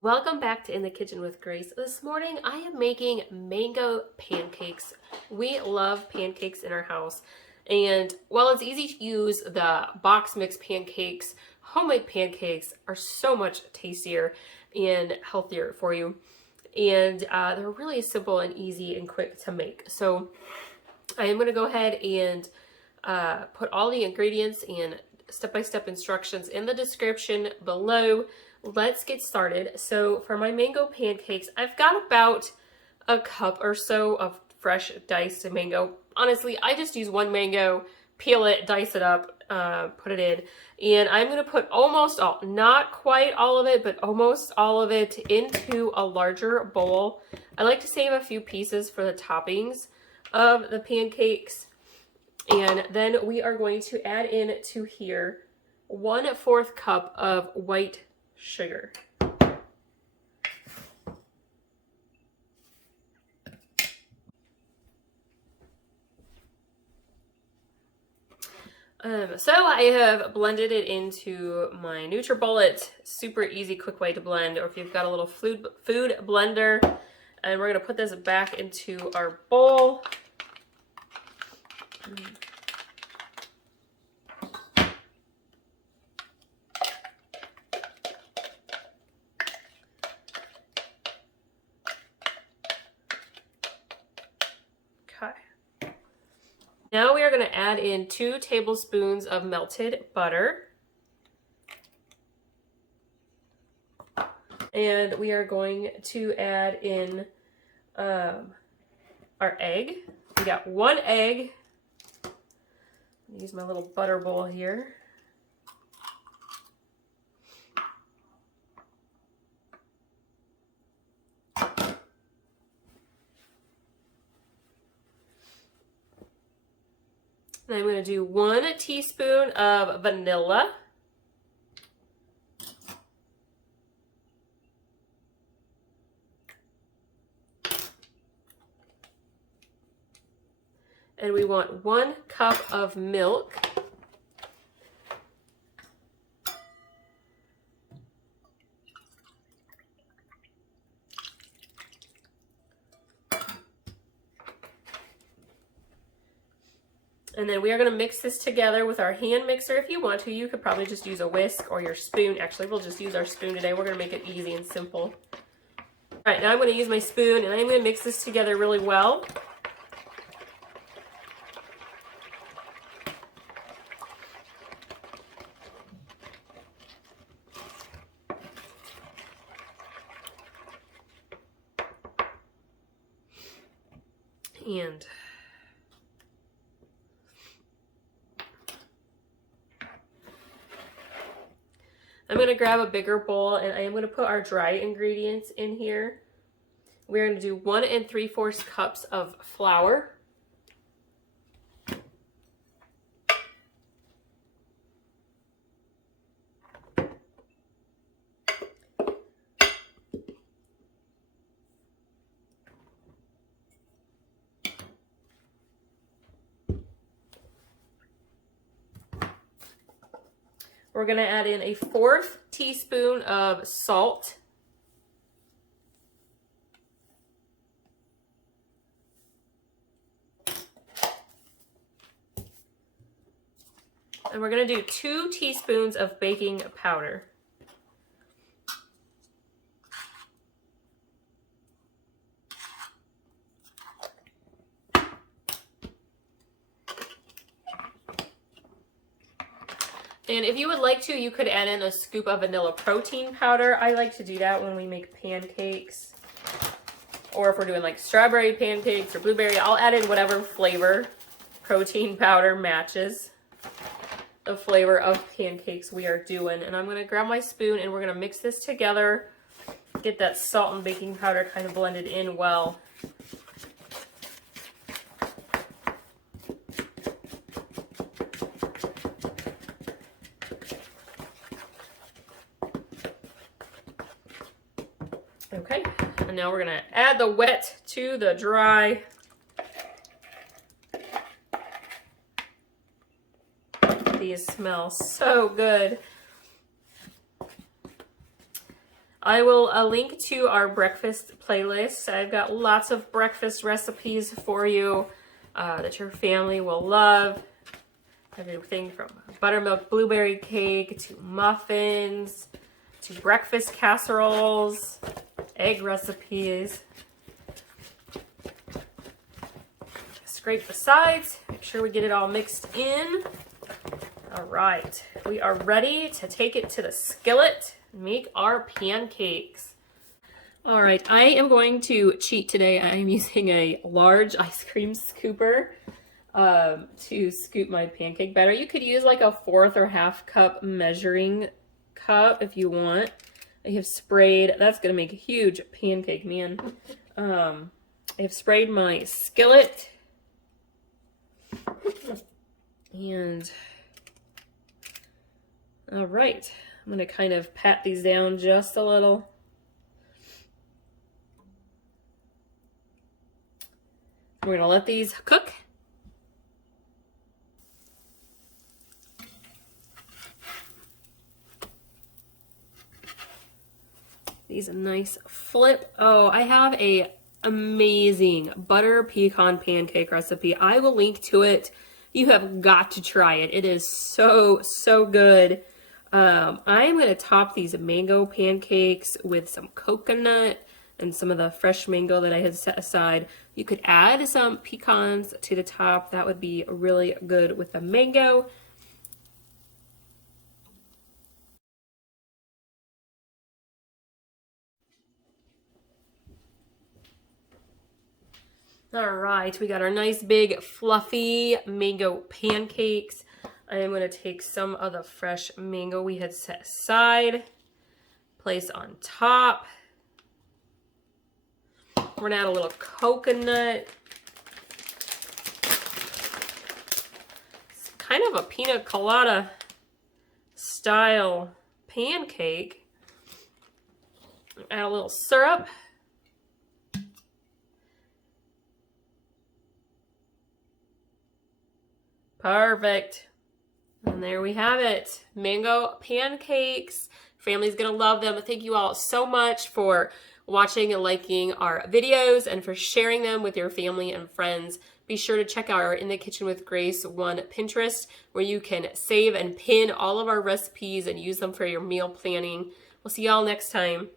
Welcome back to In the Kitchen with Grace. This morning I am making mango pancakes. We love pancakes in our house, and while it's easy to use, the box mix pancakes, homemade pancakes are so much tastier and healthier for you, and they're really simple and easy and quick to make. So I am going to go ahead and put all the ingredients and step-by-step instructions in the description below. Let's get started. So for my mango pancakes, I've got about a cup or so of fresh diced mango. Honestly, I just use one mango, peel it, dice it up, put it in, and I'm going to put almost all, not quite all of it, but almost all of it into a larger bowl. I like to save a few pieces for the toppings of the pancakes. And then we are going to add in to here 1/4 cup of white sugar. So I have blended it into my NutriBullet. Super easy, quick way to blend. Or if you've got a little food blender, and we're gonna put this back into our bowl. Okay. Now we are going to add in 2 tablespoons of melted butter. And we are going to add in our egg. We got 1 egg. Use my little butter bowl here. And I'm going to do 1 teaspoon of vanilla. And we want 1 cup of milk. And then we are going to mix this together with our hand mixer. If you want to, you could probably just use a whisk or your spoon. Actually, we'll just use our spoon today. We're going to make it easy and simple. All right, now I'm going to use my spoon, and I'm going to mix this together really well. And I'm going to grab a bigger bowl, and I am going to put our dry ingredients in here. We're going to do 1 3/4 cups of flour. We're going to add in a 1/4 teaspoon of salt. And we're going to do 2 teaspoons of baking powder. And if you would like to, you could add in a scoop of vanilla protein powder. I like to do that when we make pancakes. Or if we're doing like strawberry pancakes or blueberry, I'll add in whatever flavor protein powder matches the flavor of pancakes we are doing. And I'm going to grab my spoon and we're going to mix this together. Get that salt and baking powder kind of blended in well. Okay, and now we're gonna add the wet to the dry. These smell so good. I will link to our breakfast playlist. I've got lots of breakfast recipes for you that your family will love. Everything from buttermilk blueberry cake to muffins to breakfast casseroles, egg recipes. Scrape the sides, make sure we get it all mixed in. All right, we are ready to take it to the skillet and make our pancakes. All right, I am going to cheat today. I am using a large ice cream scooper to scoop my pancake batter. You could use like a 1/4 or 1/2 cup measuring cup if you want. I have sprayed, that's gonna make a huge pancake, man. I have sprayed my skillet. And all right, I'm gonna kind of pat these down just a little. We're gonna let these cook. These a nice flip. Oh, I have a amazing butter pecan pancake recipe. I will link to it. You have got to try it. It is so, so good. I'm going to top these mango pancakes with some coconut and some of the fresh mango that I had set aside. You could add some pecans to the top. That would be really good with the mango. All right, we got our nice big fluffy mango pancakes. I am going to take some of the fresh mango we had set aside, place on top. We're going to add a little coconut. It's kind of a pina colada style pancake. Add a little syrup. Perfect. And there we have it. Mango pancakes. Family's gonna love them. Thank you all so much for watching and liking our videos and for sharing them with your family and friends. Be sure to check out our In the Kitchen with Grace 1 Pinterest, where you can save and pin all of our recipes and use them for your meal planning. We'll see y'all next time.